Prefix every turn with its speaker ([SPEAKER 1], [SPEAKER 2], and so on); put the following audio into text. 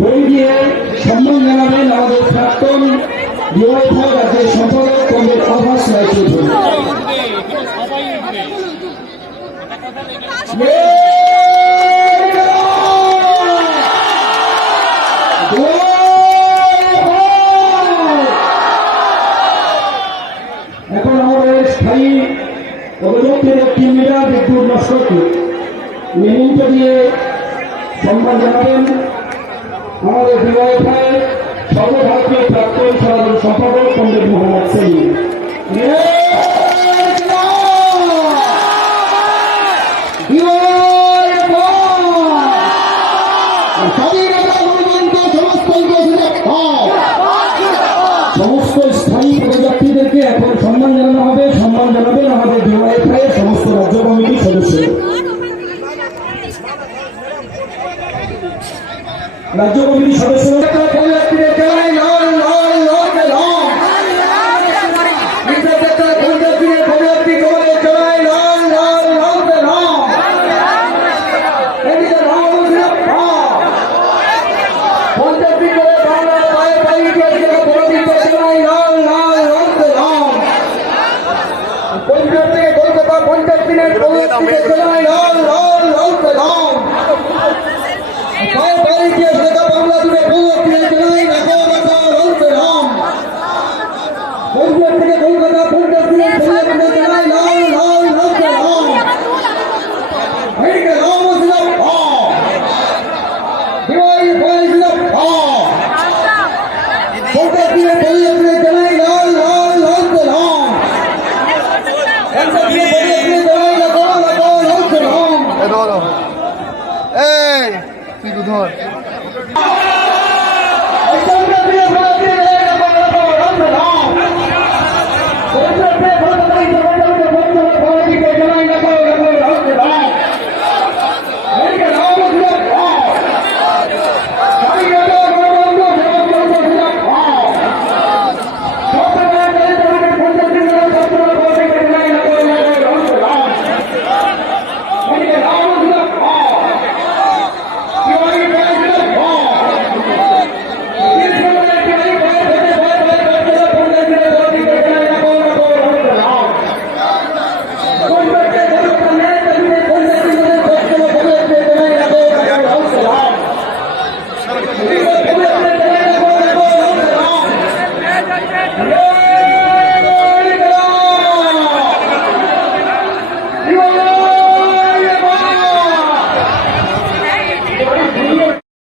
[SPEAKER 1] বই দিয়ে সম্মান জানাবেন আমাদের প্রাক্তন ডিওয়াইফাই রাজ্যের সম্পাদক কমরেড আভাস রায়চৌধুরী এখন অবযুক্তের টিম লিডার বিদ্যুৎ নস্করকে মেমুন্ট দিয়ে সম্মান জানাবেন আমাদের ডিওয়াইফাই সর্বভারতীয় প্রাক্তন সাধারণ সম্পাদক পণ্ডিত মোহাম্মদ সেলিম। রাজ্য কমিটির সদস্যরা পদযাত্রীদের জানাই লাল লাল। পঞ্চায়েত থেকে কলকাতা পদযাত্রীকে জানাই লাল লাল লাল লাল এদিকে রাম সিংহ দিওয়াই ভাই সিংহ পঞ্চায়েত দিনের পদযাত্রীকে জানাই লাল লাল লাল লাল।
[SPEAKER 2] এই ধরো এই তুই ধর ¡Ay, te